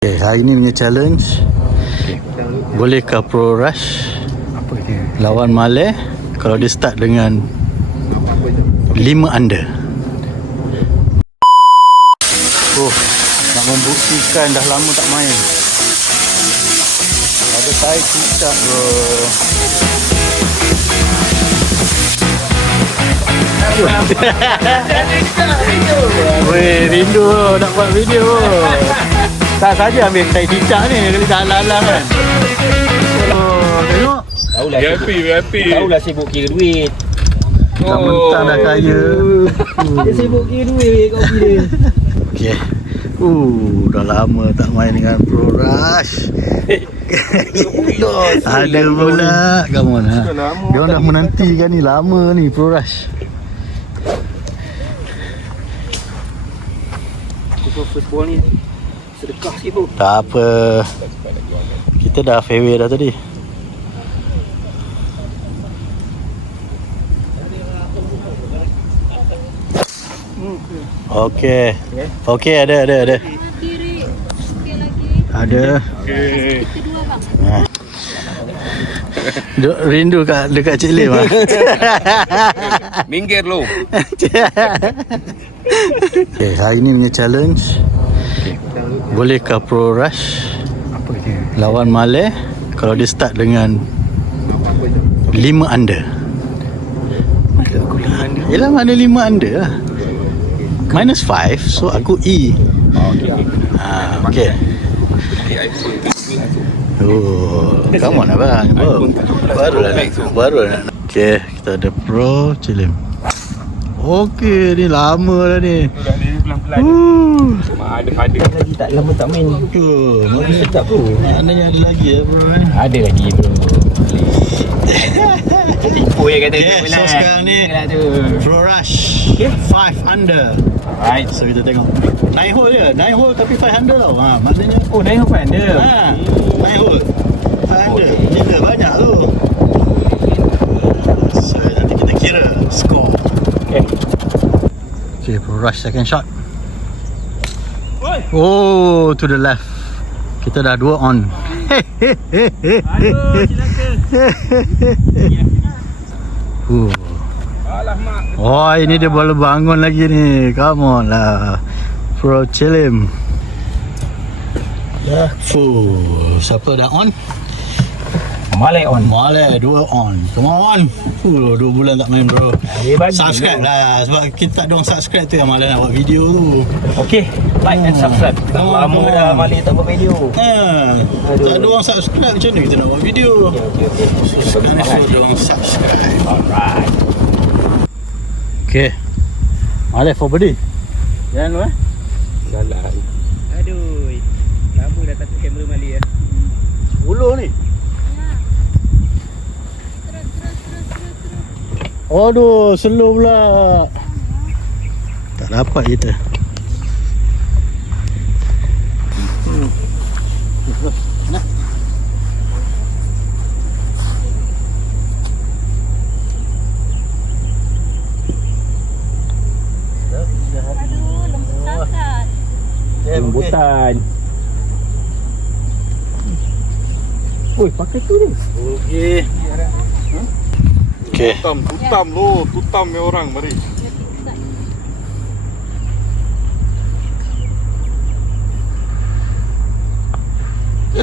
Okay, hari ni punya challenge. Bolehkah Pro Rush lawan Malay kalau dia start dengan 5 under? Nak membuktikan dah lama tak main. Ada tarik cicak bro. Weh, rindu nak buat video. Tak saja ambil tarik cicak ni, kali dah halang kan. Tengok. Tahulah VIP. Tahulah sibuk kira duit. Dah mentang dah kaya. Dia sibuk kira duit kau pilih. Okey. Dah lama tak main dengan Pro Rush. Ada pula. Come on ha. Dia orang dah menantikan ni lama ni Pro Rush. First ball ni sedekah sikit pun. Tak apa. Kita dah fairway dah tadi. Okey. Okey, ada. Kiri. Sikit lagi. Ada. Okey. Kedua bang. Rindu dekat Cik Lim ah. Minggir lu. Okay, hari ni punya challenge. Bolehkah Pro Rush lawan Malay kalau dia start dengan 5 under? Yelah, mana 5 under lah. Minus 5, so aku E. Okay. Come on abang. Baru nak. Okay, kita ada Pro Cilim. Okay, ni lama dah ni. Pelan-pelan. Ada lagi tak lama tak main. Mari sedap tu. Maknanya ada lagi ya bro. Ada lagi bro. Tipu je kata. Okay, so sekarang ni Pro Rush 5 under. Alright. So kita tengok 9 hole je. 9 hole tapi 5 under tau. Maknanya 9 hole ada. 9 hole 5 under. Gila banyak tu. So nanti kita kira score. Okay, Pro Rush second shot. Oh, to the left. Kita dah 2 on. Aduh, silakan. Alamak. Oh, ini dia baru bangun lagi ni. Come on lah. Pro Cilim. Siapa dah on? Malay on. Malay 2 on. Come on. 2 bulan tak main bro. Subscribe lah. Sebab kita tak ada orang subscribe tu yang malas nak buat video tu. Okey, like and subscribe. Dah lama dah Malay tak buat video. Tak ada orang subscribe, macam mana kita nak buat video? Okey. Sekarang ni suruh dia orang subscribe. Alright. Okay, Malay for birdie. Jangan lu Salah. Aduh. Lama dah takut kamera Malay ya. Ulu ni. Aduh, slow pula. Tak dapat kita. Aduh, lembut sangat. Lembutan. Oi, pakai tu ni. Okey. Okey. Tutam ni orang mari.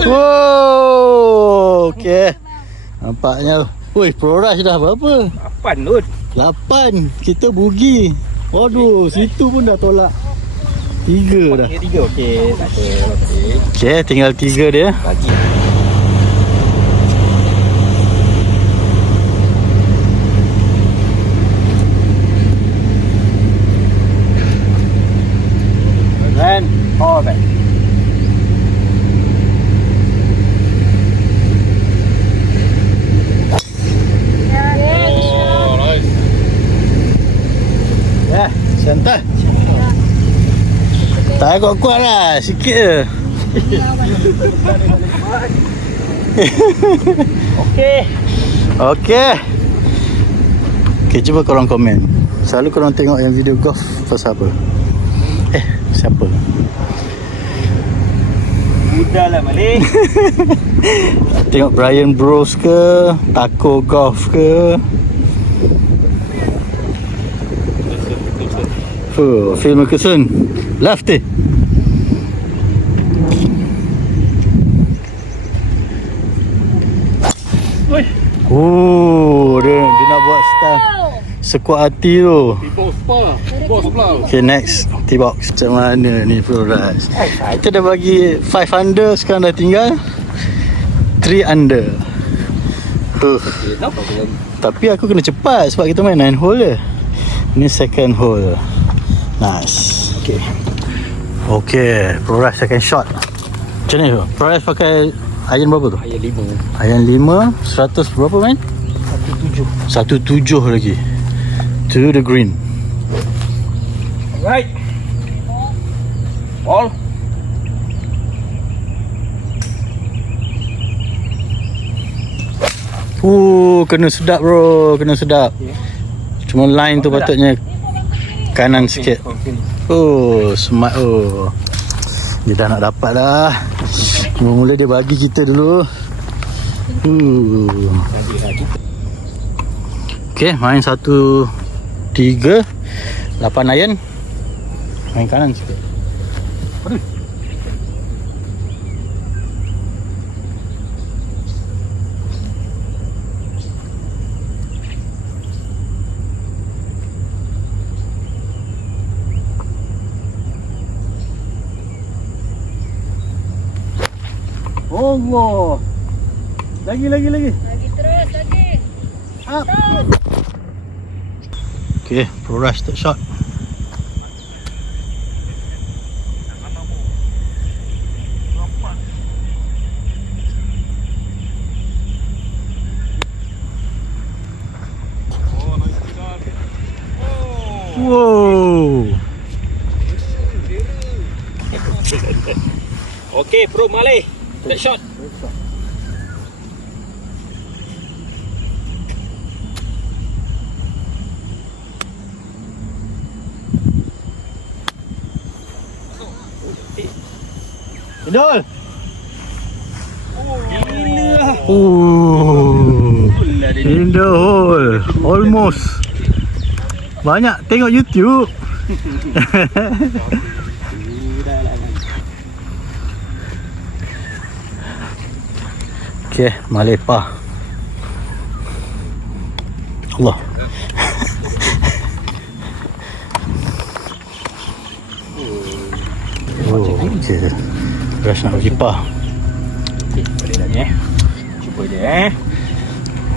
Wow. Okey. Nampaknya. Woi, Pro Rush dah berapa? 8 Lut. 8. Kita bugi. Waduh, situ pun dah tolak 3 dah. 3 okey, tak apa. Okey, tinggal 3 dia. Bagi. Dan Alright. santai. Tak kuat-kuat lah, sikit je. Okey. Okey. Okay, cuba korang komen. Selalu korang tengok yang video golf pasal apa? Siapa? Sudahlah Malik. Tengok Brian Bros ke, Taco Golf ke. Phil Mickelson. Left. Oh, dia nak buat style sekuat hati tu. Bos pula. Okay, next T-box. Macam mana ni Pro Ras? Kita dah bagi 5 under, sekarang dah tinggal 3 under. Tapi aku kena cepat sebab kita main 9 hole je. Ni second hole. Nice. Okay, Pro Ras second shot. Macam ni tu? Pro Ras pakai iron berapa tu? Ayat 5. Iron 5, 100 berapa main? 17 lagi. To the green. Right. Ball. Kena sedap bro, kena sedap. Cuma line tu patutnya kanan sikit. Smart Dia dah nak dapat dah. Mula-mula dia bagi kita dulu. Okay, main 1, 3, 8 iron. Main kanan sikit. Allah. Lagi. Lagi terus, lagi. Up. Okay, Pro Rush third shot. Wow. Okay, Pro Malik. That shot. Idol. In the hole. Almost. Banyak tengok YouTube. Okay, Malepa. Allah. Okay. Rush nak pergi par. Boleh dah ni Cuba je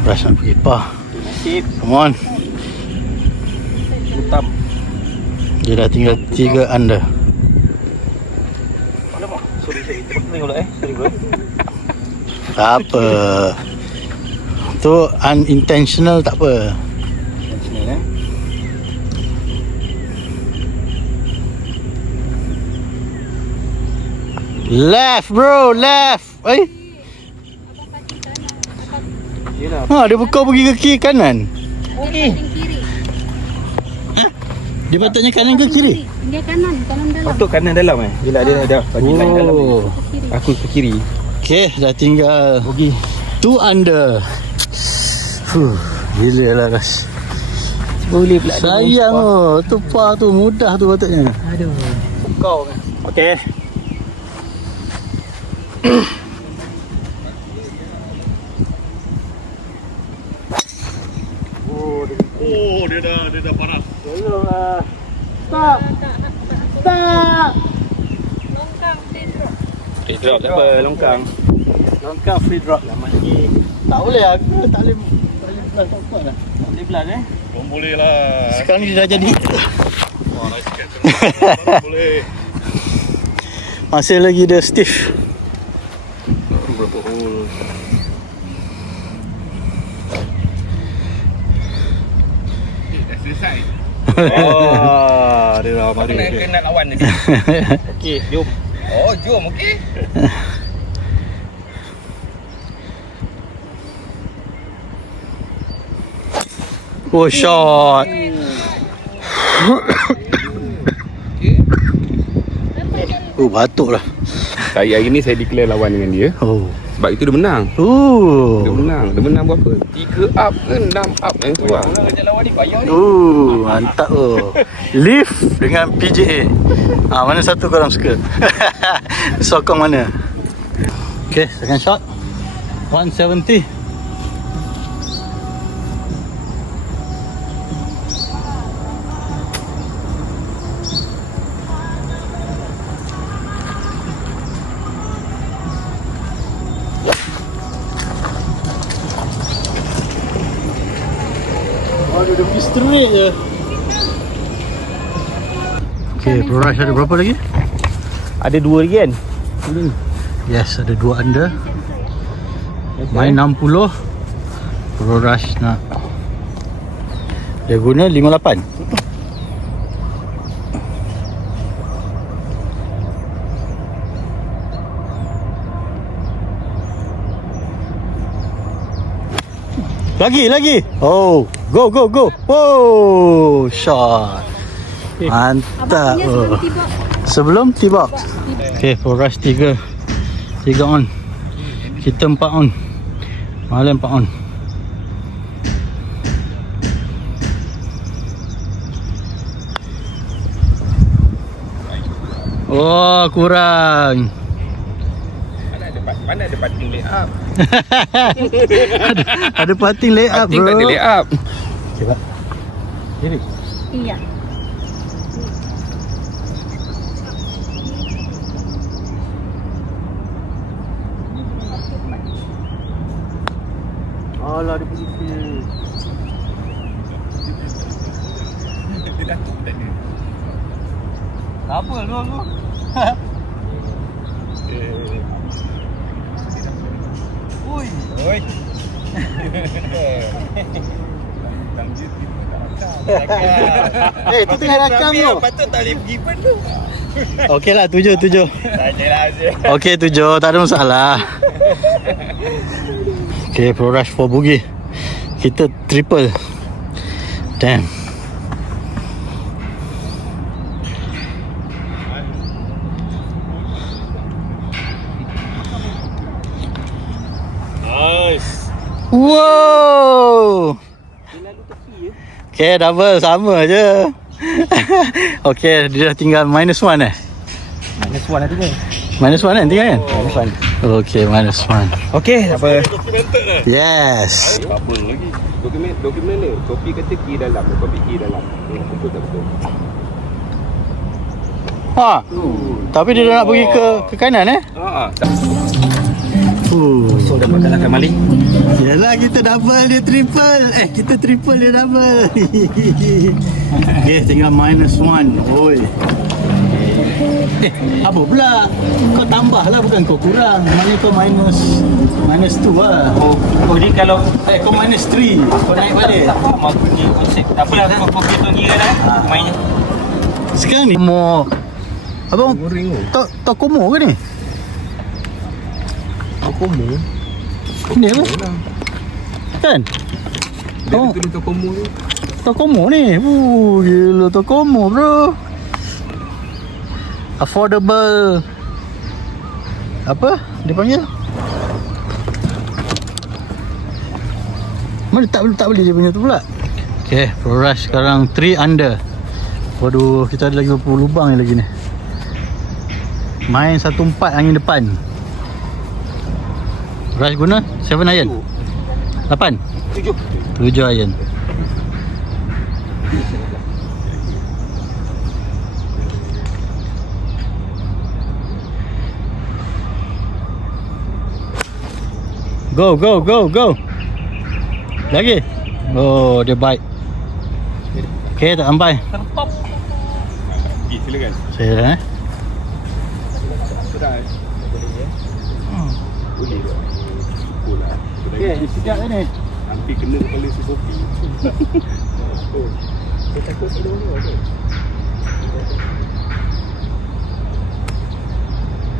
Rush nak pergi par. Nasib. Come on. Hitam. Dia dah tinggal 3 under. Alamak. Sorry. Tengok pula Sorry bro. Tak apa. Tu unintentional, tak apa. Sini Left bro, left. Abang kaki kanan. Yelah. Dia buka pergi ke kiri kanan. Okey. Kiri. Dia patutnya kanan ke kiri? Dia kanan dalam. Betul kanan dalam Yelah dia dah bagi line dalam Kiri. Aku ke kiri. Okay, dah tinggal 2 under. Gila lah guys. Boleh pula. Sayang tu par tu mudah tu patutnya. Aduh. Kau kan. Okay. Dia dah panas. Stop. Longkang free drop. Free drop tak apa, longkang. Longkang free drop lah lagi. Tak boleh aku tak boleh belas tongkat dah. Tak boleh belas Kau boleh lah. Sekarang ni dia dah jadi. Wah, nice catch. Boleh. Masih lagi dia stiff. Berapa hole? Exercise. Dia dah mari. Kena lawan ni. Okey, jom. Oh, jom okey. Oh, shot. Batuk lah. Hari ni saya declare lawan dengan dia. Oh. Sebab itu dia menang. Oh. Dia menang berapa? 3 up ke 6 up yang tu lah. Kerja lawan ni payah ni. Mantap oh. Lift dengan PGA. Mana satu korang suka? Sokong mana? Okay, second shot. 170. Aduh, dia pergi straight je. Okay, Pro Rush ada berapa lagi? Ada 2 lagi kan? Yes, ada 2 under. Main 60. Pro Rush nak dia guna 58. Lagi. Oh, go. Oh, shot. Mantap. Abang punya Sebelum sebelum tiba. T-box. Okay, Pro Rush 3 on. Kita 4 on. Malam 4 on. Oh, kurang. Mana ada putting lay up? Ada putting lay up, Putting bro. tak ada lay up. Coba. Jadi. Iya. Alah, dia pergi field. Dia datuk tak ada. Apa lu? Oi. Itu tengah rakam tu. Patut tak boleh pergi pun tu. Okey lah, 7. Sajalah je. Okey, 7. Tak ada masalah. Okey, Pro Rush 4 bogey. Kita triple. Damn. Nice. Wow. Okay, double sama je. Okay, dia dah tinggal -1 Minus 1 dah tu kan? -1 kan tinggal kan? Minus 1. Okay, -1. Okey, tak apa. Documented lah. Yes. Apa lagi? Dokumen ni. Kopi kata key dalam. Kopi key dalam. Betul tak betul? Ha. Tapi dia dah nak pergi ke kanan So dapat kalahkan Malik. Yalah, kita double, dia triple. Kita triple, dia double. Okay, tinggal -1. Oi. Apa pula? Kau tambah lah, bukan kau kurang. Maknanya kau minus 2 lah. Oh ni kalau Kau -3. Kau naik balik. tak faham aku ni konsep. Tak apalah, kopi tu kira dah. Mainnya. Sekarang ni Mo. Abang Tokomo ke ni? Tokomo. Ni apa? Kan? Oh, Dia Tokomo tu. Tokomo ni. Gila Tokomo, bro. Affordable. Apa dia panggil? Mana tak beli dia punya tu pula. Okay, Pro Rush sekarang 3 under. Waduh, kita ada lagi berapa lubang ni lagi ni. Main 1-4 angin depan. Rush guna 7 iron. 8. 7 iron. Go. Lagi. Oh, dia bite. Okay, tak sampai. Pergi silakan. Saya Sedai. Boleh tak? Syukur lah. Okay, sekejap ni. Hampir kena kepala si Sophie. Saya takut ada orang tu.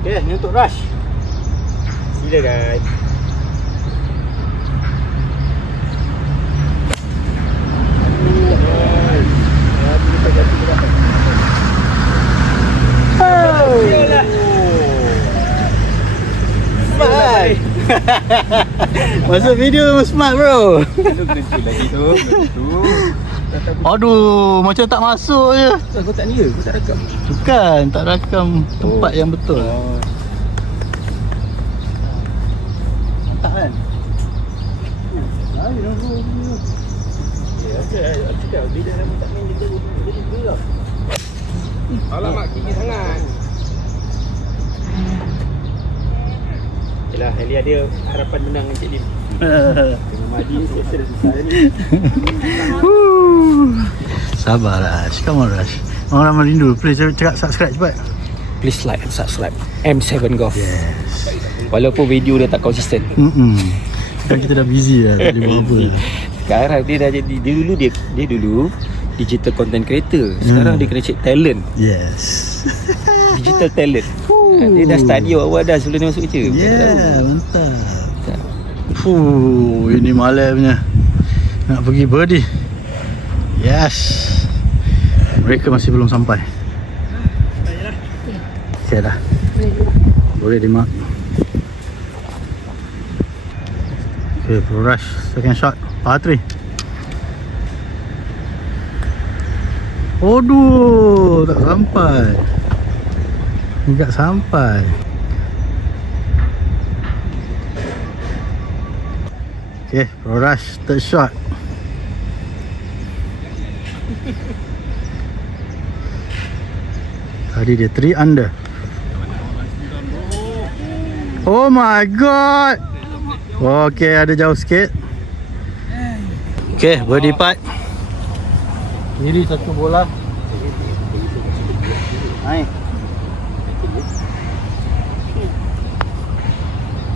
Okay, ni untuk Rush. Silakan. smart kan? Masuk video memang smart bro. Itu berhenti lagi tu. Aduh, macam tak masuk je. Kau tak ni ke? Kau tak rekam? Bukan, tak rakam tempat yang betul. Tak kan? Alamak, tinggi sangat. Yelah, Heli ada harapan menang dengan Cik Lim. Dengan Madi ni settle susah ni. Sabar Rash, come on Rash. Orang ramai rindu, please cakap subscribe cepat. Please like and subscribe M7 Golf. Yes. Walaupun video dia tak konsisten. Kan kita dah busy lah, tak boleh buat apa. Sekarang dia dah jadi, dia dulu digital content creator. Sekarang dia kena cek talent. Yes. Digital talent. Dia dah study awal dah sebelum dia masuk kerja. Yeah, mantap. Ini malamnya nak pergi birdie. Yes. Mereka masih belum sampai. Okay dah. Boleh dimak. Okay, pro rush second shot par 3. Aduh, tak sampai. Tak sampai. Okay, pro rush third shot. Tadi dia 3 under. Oh my god. Okay, ada jauh sikit. Okay, birdie putt. Kiri satu bola. Naik.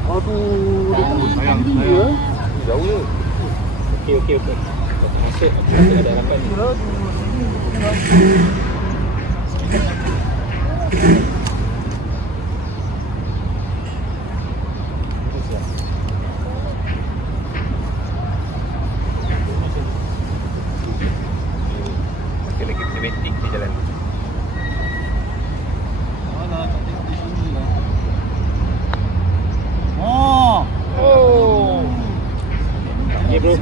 Aduh, Sayang. Jauh ni. Okey. Masuk ada harapan ni. Lagi kita betting di jalan. Okay bro.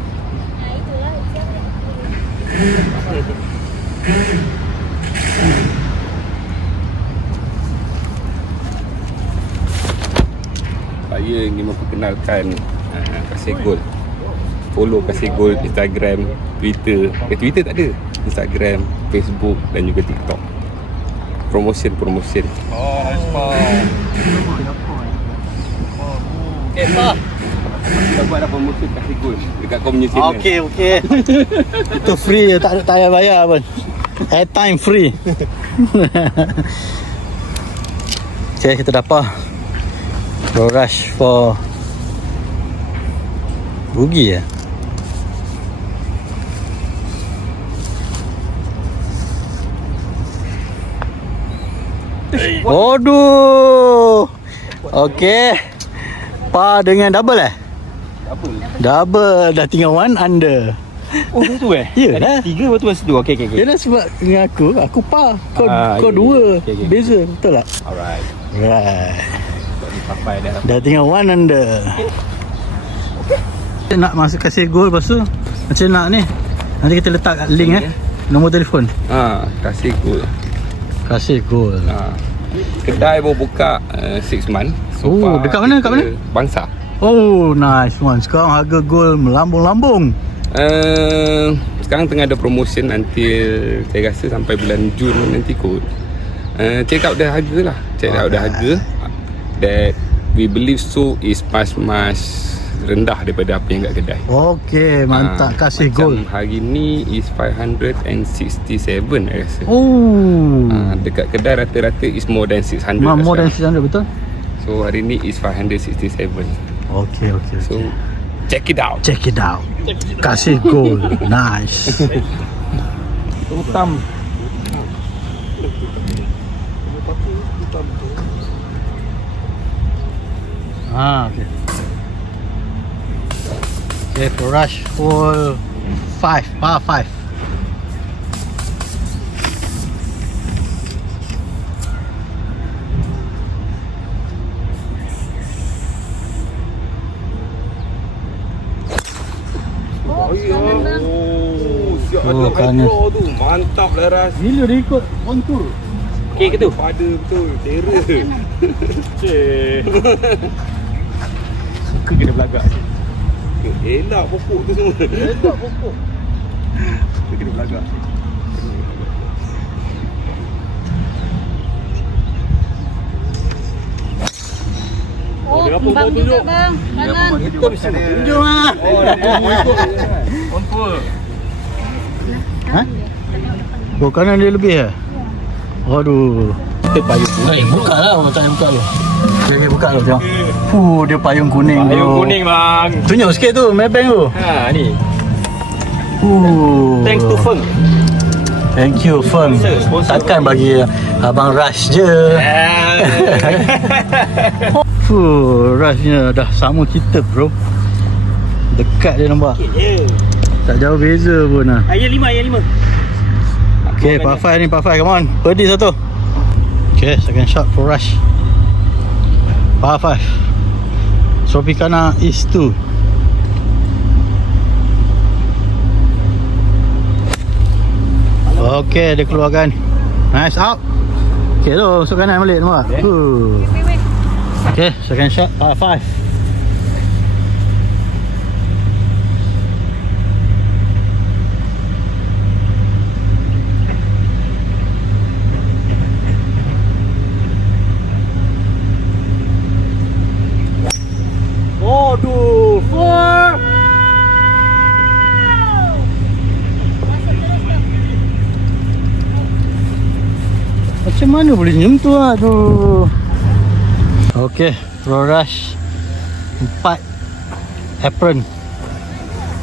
Saya ingin memperkenalkan Kasih Gold. Follow Kasih Gold Instagram, Twitter. Twitter tak ada. Instagram, Facebook dan juga TikTok. Promotion. Oh, nice ball. Pak. Kita buat promotion Kasih Gold dekat kau punya channel. Okay. Itu free je, tak payah bayar pun. Airtime free. Okay, kita dapat pro rush for boogie ya. Aduh. Okay. Par dengan double Double dah tinggal 1 under. Oh tu Ya dah. 3 lepas tu masih 2. Okey. Dia dah sebab dengan aku par. Kau Ah, kau ya, dua. ya. Beza, betul tak? Alright. Right. Sampai dah. Dah tinggal 1 under. Kita nak masuk Kasih Gold lepas tu macam nak ni. Nanti kita letak kat link nombor telefon. Kasih Gold. Kasih Gold. Kedai baru buka 6 month. So Oh, far dekat mana? kita Kat mana? Bangsa. Oh, nice one. Sekarang harga gold melambung-lambung. Sekarang tengah ada promotion until saya rasa sampai bulan Jun nanti kot. Check out the harga lah. Check out the harga that we believe so is much rendah daripada apa yang kat kedai. Okey, mantap. Kasih Macam Gold. hari ni is 567 I rasa. Oh. Dekat kedai rata-rata is more than 600 lah More than sekarang. 600 betul? So hari ni is 567. Okey. So check it out. Check it out. Kasih Gold. Nice. Utam. Okay. Okay, for rush hole 5, par 5. bang. Oh, siap Oh, ada high kanan. floor tu. Mantap lah Ras. Bila dia ikut kontur. Okey ke tu? Pada betul. Terror. Suka kena belagak. Elak pokok tu semua. Elok pokok. Kita kena belagak. Oh, dia apa bang mau juga tunjuk? bang. Kanan. Itu mesti tunjuk ah. Oh, dah ikut. Kontur. Ha? Oh, kanan dia lebih eh? Aduh. Kita payung. Buka lah, orang tak buka tu. Dia buka tu, tengok. Dia payung kuning tu. Payung kuning bang. Tunjuk sikit tu, Maybank tu. Ha ni. Thanks to Feng. Thank you, Feng. Sponsor. Takkan bagi Abang Rush je. Rushnya dah sama kita, bro. Dekat je nampak. Tak jauh beza pun lah. Ayat 5. Okay, part 5 ni, part 5. Come on. Birdie satu. Okay, second shot for Rush. Part 5. Tropicana East 2. Okay, dia keluarkan. Nice, out. Okay tu, masuk kanan balik nampak. Okay, second shot, part 5. Aduh, 4. Macam mana boleh nyentuh lah tu. Okay, Pro Rush 4 apron.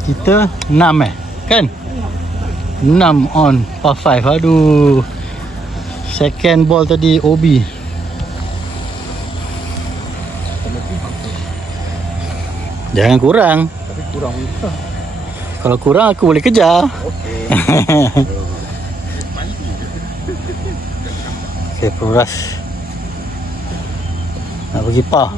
Kita 6 kan? 6 on par 5. Aduh. Second ball tadi OB. Jangan kurang. Tapi kurang muka. Kalau kurang aku boleh kejar. Okay, Pro Rush nak pergi par.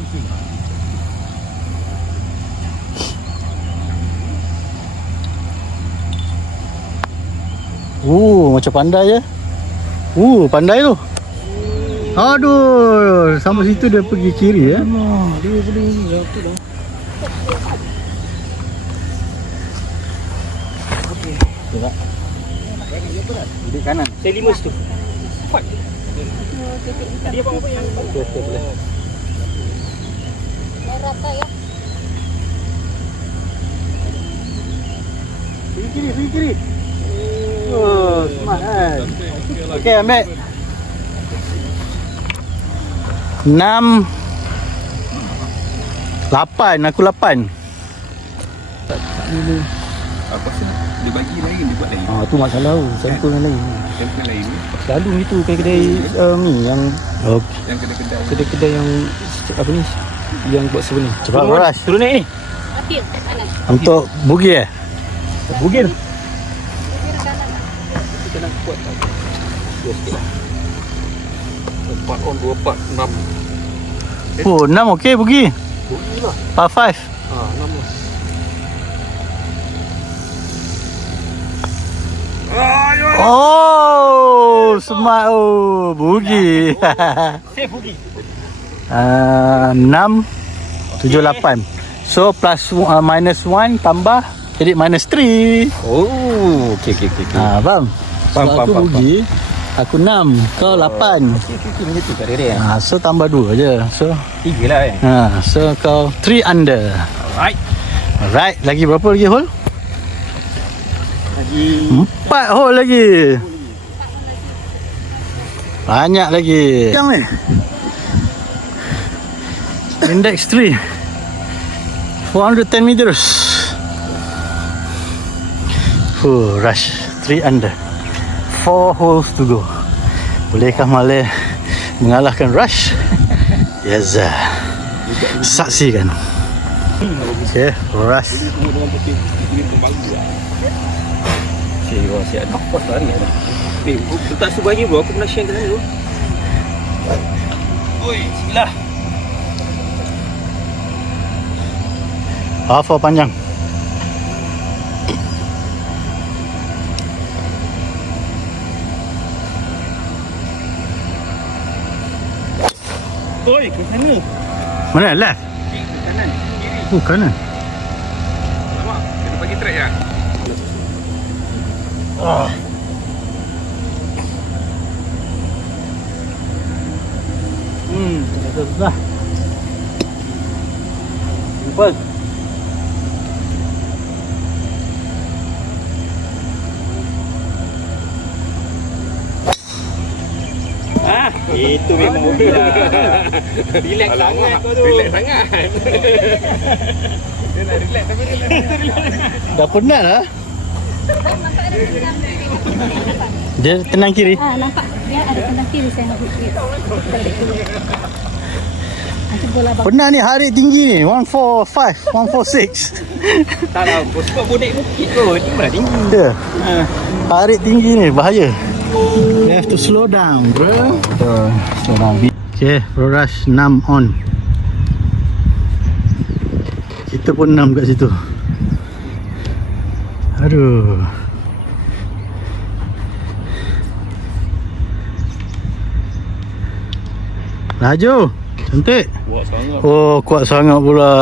Macam pandai je. Pandai tu. Aduh, sampai situ dia pergi kiri ya. Dia boleh ni lah tu dah. Di kanan. Saya 5 situ. Kuat. Tadi apa yang Boleh. Rata ya. Pergi kiri. Smart kan. Okey, ambil 6 8, aku 8. Apa sih? Dia bagi lain, dia buat lain. tu masalah tu. Sampel yang lain. Sampel lain. Selalu itu kedai-kedai ni yang Okey. Yang kedai-kedai. kedai-kedai yang apa ni yang buat sebenar. Cepat Rush. Turun naik ni. Api kanan. Untuk bugi Bugil. Kiri kanan. Kita nak kuat tak? Dua sikit lah. 4 on 2 part 6. 6 okey bugi. Bugil lah. Par 5. 6 lah. Smart bugi. Safe bugil. 6 7 8. So plus minus 1 tambah jadi minus 3. Oh, okey. Faham? So Faham, aku faham, bugi. Aku 6, kau 8. Okey macam tu kat dia. So tambah 2 je. So 3 lah kan. so kau 3 under. Alright. Alright, lagi berapa lagi hole? Lagi 4 hole lagi. Banyak lagi. Yang ni. Index 3. 410 meters. Rush 3 under. 4 holes to go. Bolehkah Malay mengalahkan Rush? Yes. Saksikan. Okay, Rush. Saya nak pos lari lah. Aku tak suka lagi bro, aku pernah share kat sana tu. Oi, bismillah. Half panjang. Oi, ke sana. Mana? Left? Kanan, kiri. Oh, kanan. Nampak? Kena bagi track ya. Susah. Simple. Itu memang mobil lah. Relax sangat kau tu. Relax sangat. Dia nak relax tapi dia Dah penat lah. Nampak ada tenang kiri. Dia tenang kiri. Nampak. Dia ada tenang kiri saya nak kiri. Nanti bola bang. Penat ni, harik tinggi ni. 145, 146. Tak lah, sebab bodek bukit kot. Ini mana tinggi. Ya. Harik tinggi ni, bahaya. You have to slow down, bro. Slow down. Okay, Bro Rush 6 on. Kita pun 6 kat situ. Aduh. Laju. Cantik. Kuat sangat. Oh, kuat sangat pula.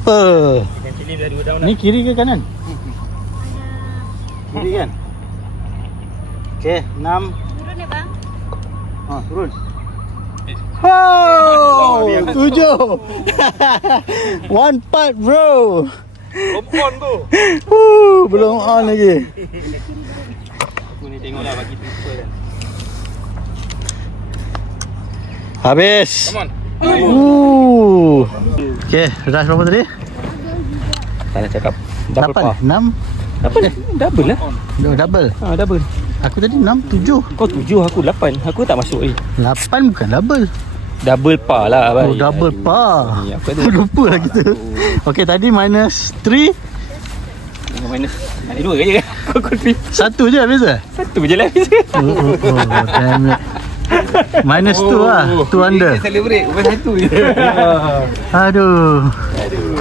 Apa? Cili dah 2 tahun dah. Ni kiri ke kanan? Kiri kan? Okey, 6. Turun ya bang. Turun. Oh, 7. One part, bro. Kompon tu. Belum on lagi. Aku ni tengoklah bagi triple kan. Habis. Come on. Okey, rush berapa tadi? Tak nak cakap. 8, 6. Double lah. Double. Double. Aku tadi 6, 7. Kau 7, aku 8. Aku tak masuk ni. 8 bukan double. Double par lah. Oh, double par. Ni apa tu? Lupa lah kita. Okey, tadi minus 3. Minus. Ada 2 je kan? Kau 3. 1 je habis lah. 1 je lah habis. Oh, damn it. Minus 2 lah. 2 under. Kita celebrate bukan satu je. Aduh.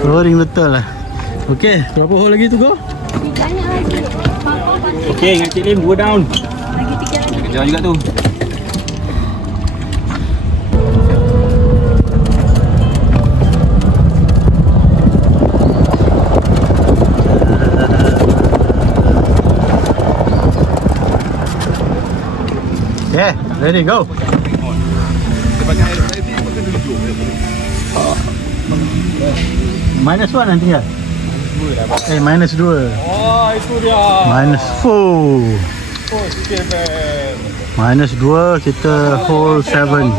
Boring betul lah. Okey, berapa hole lagi tu kau? Banyak lagi. Papa pasti Okey, dengan Cik Lim 2 down. lagi 3 lagi. Jangan juga tu. Okay, ready, go. Minus 1 nanti kan? Minus 2. Oh, itu dia. Minus 4. Okey, man. Minus 2, kita hole 7.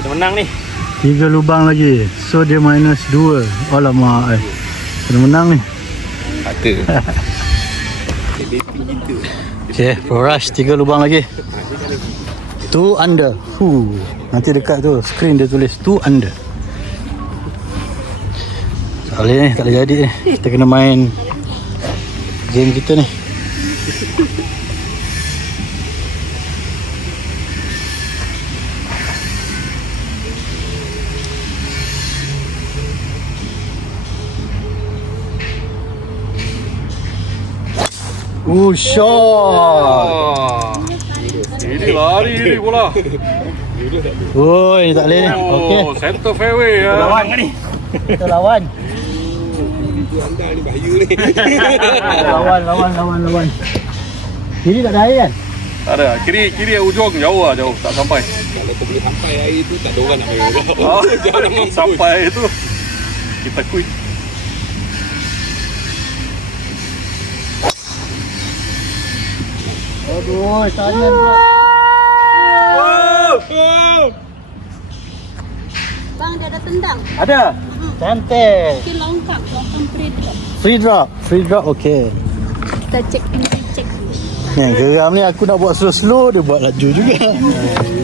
Kita menang ni. 3 lubang lagi. So dia minus 2. Alamak. Kena menang ni. Kata. Okay, Pro Rush 3 lubang lagi. 2 under. Nanti dekat tu screen dia tulis 2 under. Tak boleh ni, tak boleh jadi ni. Kita kena main game kita ni. Shot. Ini lari ni bola. Oi, tak boleh ni. Okey. Oh, center fairway ya. Lawan kan ni? Kita lawan. Anda ni bahaya ni. Lawan. Kiri tak ada air kan? Tak ada. Kiri ujung jauh lah, jauh tak sampai. Kalau kau boleh sampai air tu tak ada orang nak main kau. Oh, jangan sampai itu. Kita quit. Aduh, tangan pula. Bang dia ada tendang. Ada. Cantik. Mungkin longkang free drop. Free drop, okey. Kita check. Yang geram ni aku nak buat slow-slow, dia buat laju juga.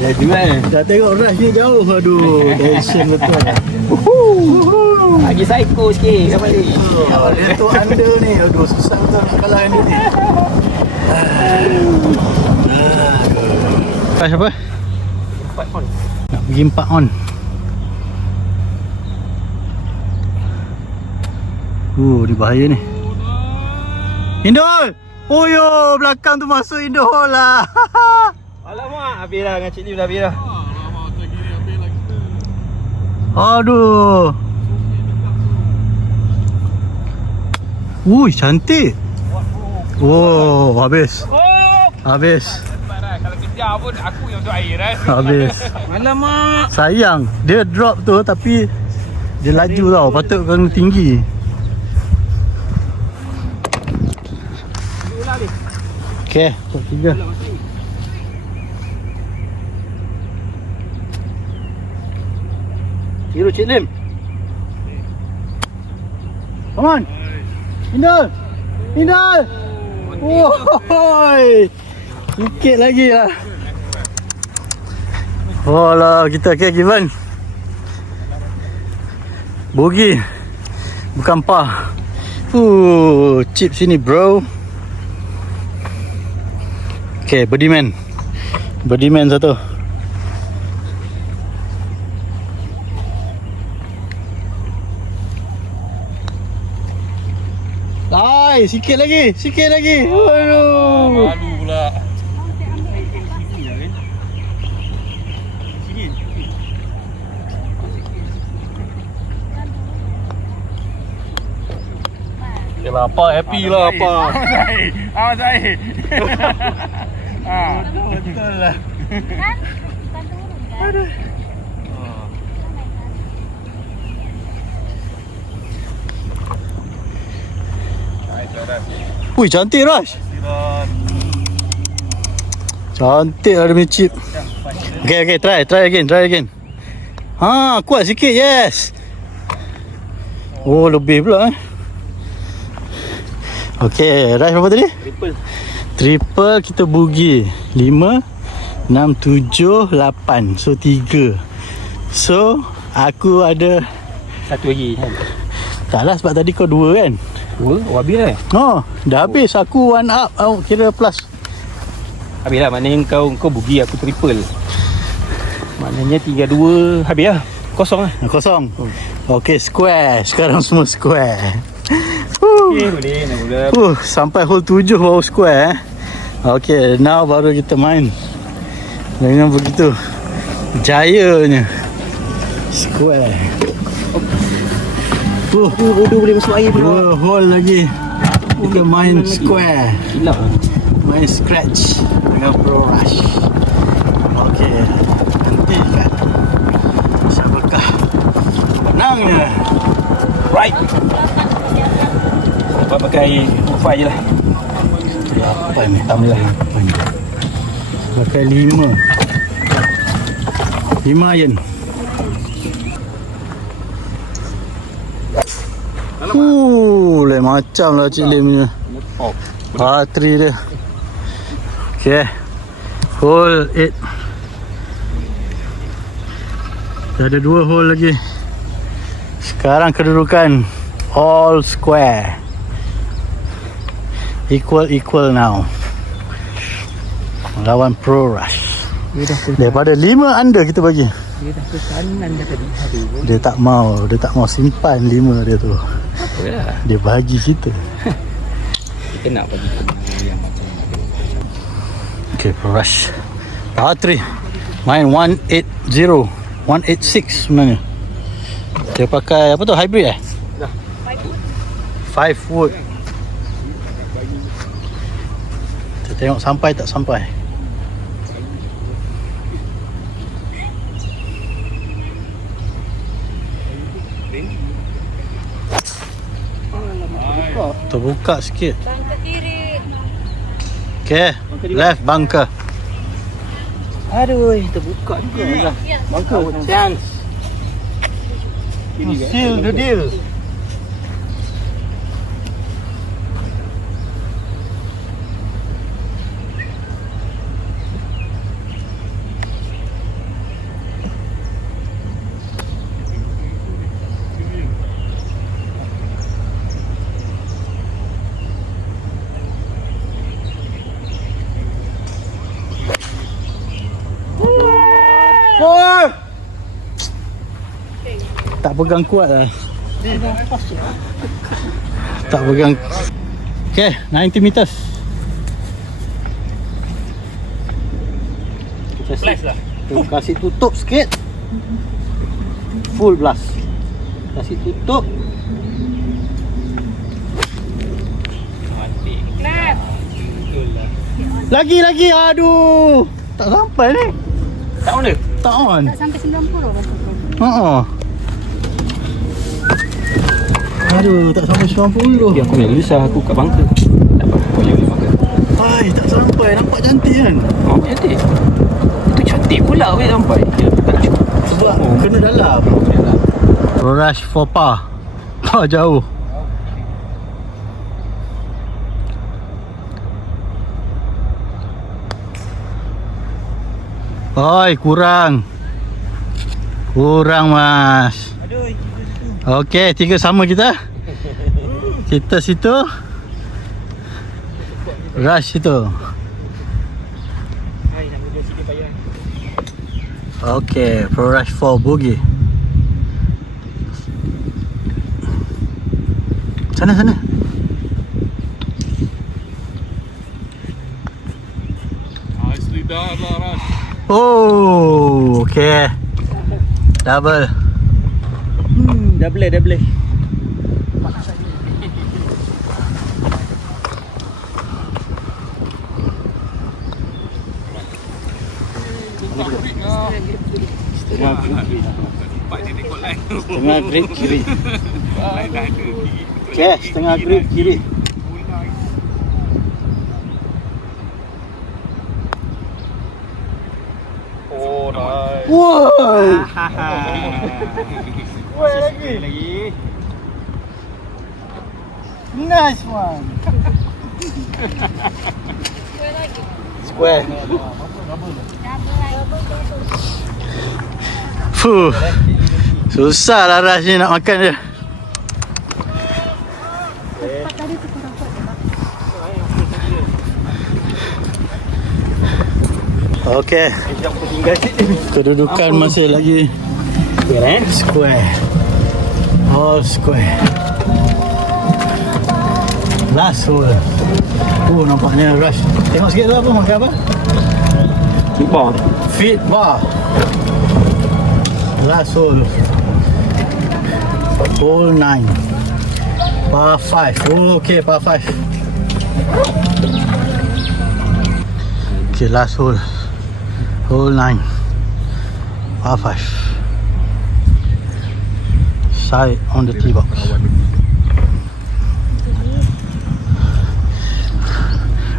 Laju kan? Dah tengok rush ni jauh. Aduh, tension betul. Lagi psycho sikit. Apa ni? Dia tu under ni. Aduh, susah betul nak kalahkan dia ni. Rush apa? 4 on. Nak pergi 4 on. Ni bahaya ni. Indul! Oh yo, belakang tu masuk in the hole lah. Alamak, habis dah dengan Cik Lim dah habis dah. Aduh. Cantik. Oh, habis. Habis. Kalau kejar pun aku yang untuk air Habis. Alamak. Sayang, dia drop tu tapi dia laju tau, patut kena tinggi. Okay, kot 3. Biru Cik Lim. Come on. Indal. Indal. Woi. Sikit lagi lah. Oh lah, kita okay, Given. Bogi. Bukan par. Chip sini bro. Okay, Birdman. Birdman satu. Hai, sikit lagi, sikit lagi. Aduh. Malu pula. Yalah, apa happy lah apa. Awas air. Betul lah. Kan? Bukan turun kan? Ui, cantik Rash. Cantik ada punya chip. Okay, try again. Ha, kuat sikit, yes. Oh, lebih pula Okay, Rash berapa tadi? Triple kita bugi 5, 6, 7, 8. So 3. So aku ada Satu lagi kan. taklah sebab tadi kau 2 kan. Oh, habis dah. Oh, dah habis. Aku 1 up. Kira plus. Habis lah, maknanya kau bugi, aku triple. Maknanya 3-2 habis lah. Kosong lah. Kosong. Okay, square. Sekarang semua square. Okay, boleh nak mula. Sampai hole 7 baru square. Okay, now baru kita main dengan begitu jayanya square. Boleh masuk air pula. 2 hole lagi. Kita main square. Hilap lah. Main scratch dengan Pro Rush. Okay, nanti kan siapakah menangnya. Right. Dapat pakai Wi-Fi je lah. 8 tambah 8. Pakai 5 yen. Lain macam lah Cik Lim punya bateri dia. Okay, hole 8. Dah ada 2 hole lagi. Sekarang kedudukan all square. Equal now. Lawan Pro Rush. Daripada 5 under kita bagi. Dia dah ke kanan dah tadi. Dia tak mau simpan 5 dia tu. Apalah. Dia bagi kita. Kita nak bagi yang macam Okay, Pro Rush. Bateri main 180, 186 sebenarnya. Dia pakai apa tu, hybrid 5 wood. Kita tengok sampai tak sampai. Terbuka sikit. Bangka kiri. Okay, left bunker. Aduh, terbuka juga. Bangka chance. Seal the deal. Tak pegang kuat lah. Tak pegang. Okay, 90 meters. Blast lah. Kasih tutup sikit. Full blast. Kasih tutup. Lagi. Aduh. Tak sampai ni. Tak on dia? Tak on. Tak sampai 90 rasa. Aduh, tak sampai 90. Aku nak risau aku kat bangka. Tak apa, aku boleh bangka. Hai, tak sampai. Nampak cantik kan? Oh, cantik. Itu cantik pula weh sampai. Dia tak cukup. Sebab kena dalam. Rush for par. Jauh. Oi, kurang mas. Okey, 3 sama kita. Kita situ, Rush situ. Okey, Pro Rush 4 bogey. Sana. Nicely done lah, Rush. Oh, okey. Double. Double. Setengah grip kiri. Okey, setengah grip kiri. Oh, nice. Wow. Lagi. Nice one. Square. Fuh. Susah lah Rush ni nak makan dia. Okey. Kedudukan masih lagi square. All square. Last hole. Nampaknya Rush. Tengok sikit tu apa makan apa? Bar. Feed bar. Last hole. Hole 9. Par 5. Oh, okay, par 5. Okay, last hole. Hole 9. Par 5. Side on the tee box.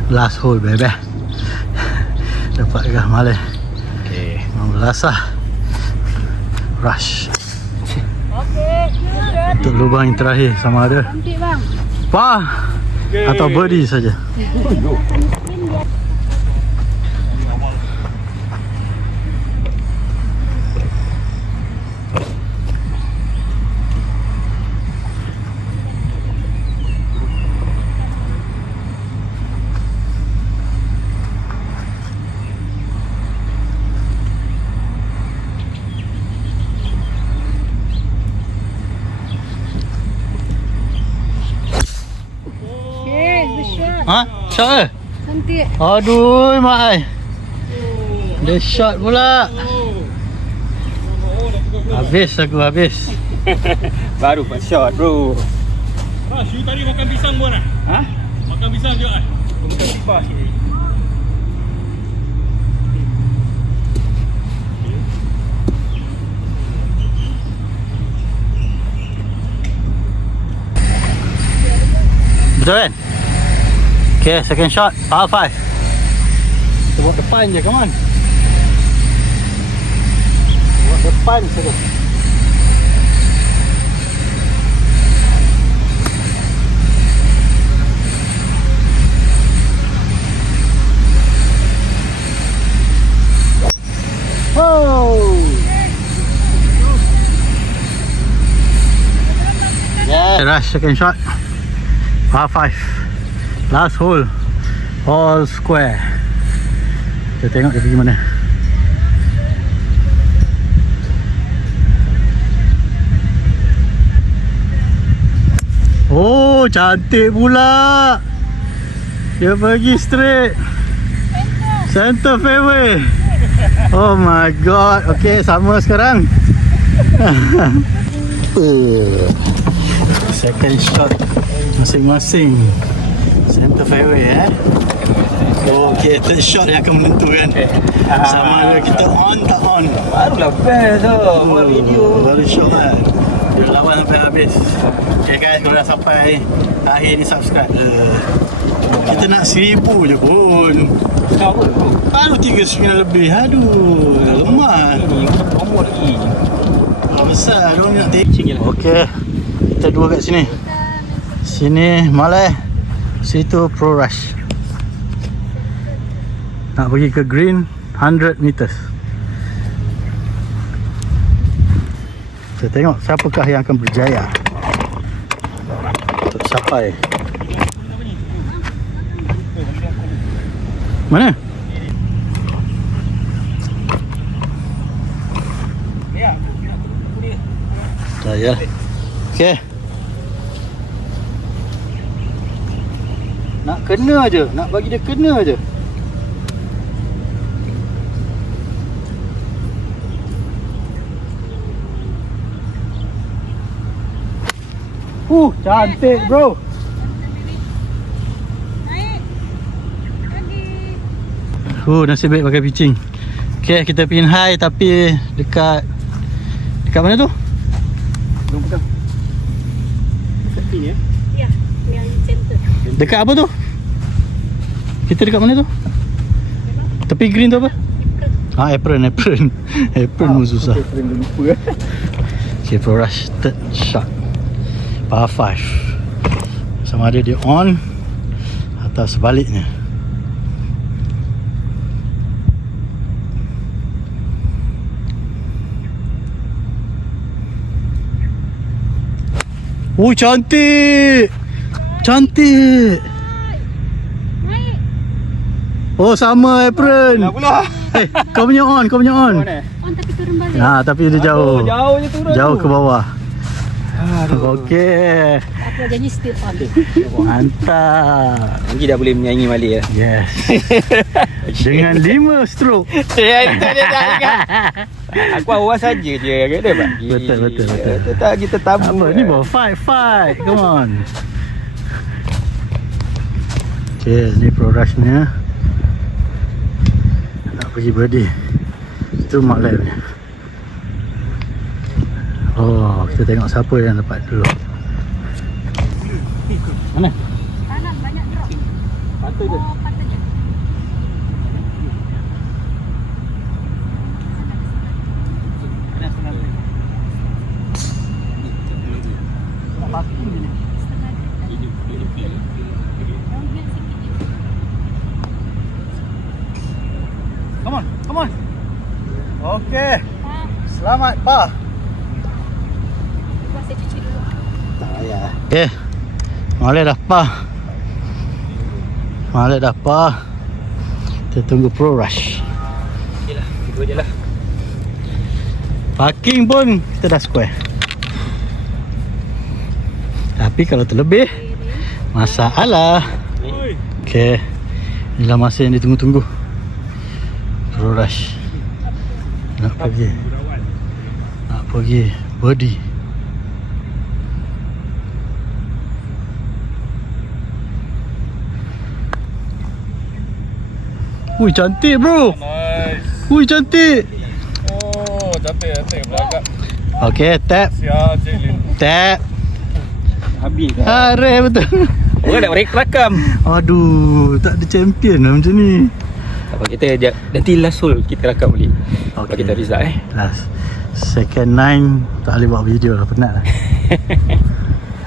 Last hole, baby. Dapat ke malah. Okay. 16 lah. Rush. Okey, good. Untuk lubang yang terakhir sama ada Cantik bang. par atau birdie saja. Okay, good shot. Ha? Shot ke? Cantik. Aduh, mak ai. Dia shot pula. Habis aku habis. Baru buat shot bro. Rush, you tadi makan pisang pun ah? Ha? Makan pisang juga ah? Bukan pipa sikit. Betul kan? Okay, second shot. Par 5. Kita buat depan je, come on. Buat depan saja. Oh! Yeah. Rush second shot. Par 5. Last hole. All square. Kita tengok dia pergi mana. Oh, cantik pula. Dia pergi straight. Center fairway. Oh my god. Okay, sama sekarang. Second shot masing-masing. Center fairway Okay, third shot yang akan menentukan sama ada kita on tak on. Barulah best tu. Buat video. Baru shot kan. Dia lawan sampai habis. Okay guys, kalau dah sampai akhir ni subscribe. Kita nak 1000 je pun. Apa tu? Baru 39 lebih. Aduh, lemah. Ini promo lagi. Besar diorang nak take. Okey, kita dua kat sini. Sini Malay, situ Pro Rush. Nak pergi ke green 100 meters. Kita tengok siapakah yang akan berjaya untuk sampai. Mana? Ya. Okey. Nak kena je, nak bagi dia kena je. Cantik bro. Naik. Lagi. Nasib baik pakai pitching. Okey, kita pin high tapi dekat mana tu? Ya, yang center. Dekat apa tu? Kita dekat mana tu? Tepi green tu apa? Apron. Apron pun susah. Okay, Pro Rush third shot. Par 5. Sama ada dia on atau sebaliknya. Cantik. Cantik. Naik. Oh, sama apron. Kau punya on. On tapi turun balik. Tapi dia jauh. Jauh je turun. Jauh ke bawah. Okey. Apa jadi still on. Mantap. Lagi dah boleh menyanyi balik lah. Yes. Dengan 5 stroke. Itu dia dah ingat. Aku awal saja je kata bagi. Betul. Tak kita tabu. Apa ni bawa fight. Come on. Okay, ni Pro Rush ni. Nak pergi birdie. Itu Mak Lab ni. Kita tengok siapa yang dapat dulu. Mana? Kanan banyak drop. Patut je. Patut je. Come on. Okay. Selamat, Pa. Saya cuci dulu. Tak payah. Okay. Malay dah pa. Kita tunggu Pro Rush. Okey lah, itu je lah. Parking pun kita dah square. Tapi kalau terlebih masalah. Okay. Inilah masa yang ditunggu-tunggu. Pro Rush nak pergi birdie. Cantik bro. Nice. Cantik. Cantik belakang. Okay, tap. Siap Cik Lin. Tap. Habis dah. Rare betul. Orang nak rakam. Aduh, tak ada champion lah macam ni. Apa kita nanti last hole kita rakam balik. Okay. Kita result Last. Second 9 tak boleh buat video lah, penat lah.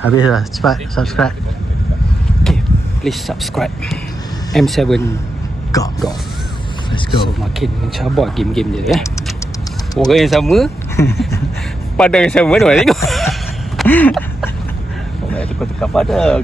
Habis lah, cepat subscribe. Okay, please subscribe M7 Golf. Let's So go. makin mencabar game-game dia Orang yang sama padang yang sama tu tengok. Orang yang tukar-tukar padang.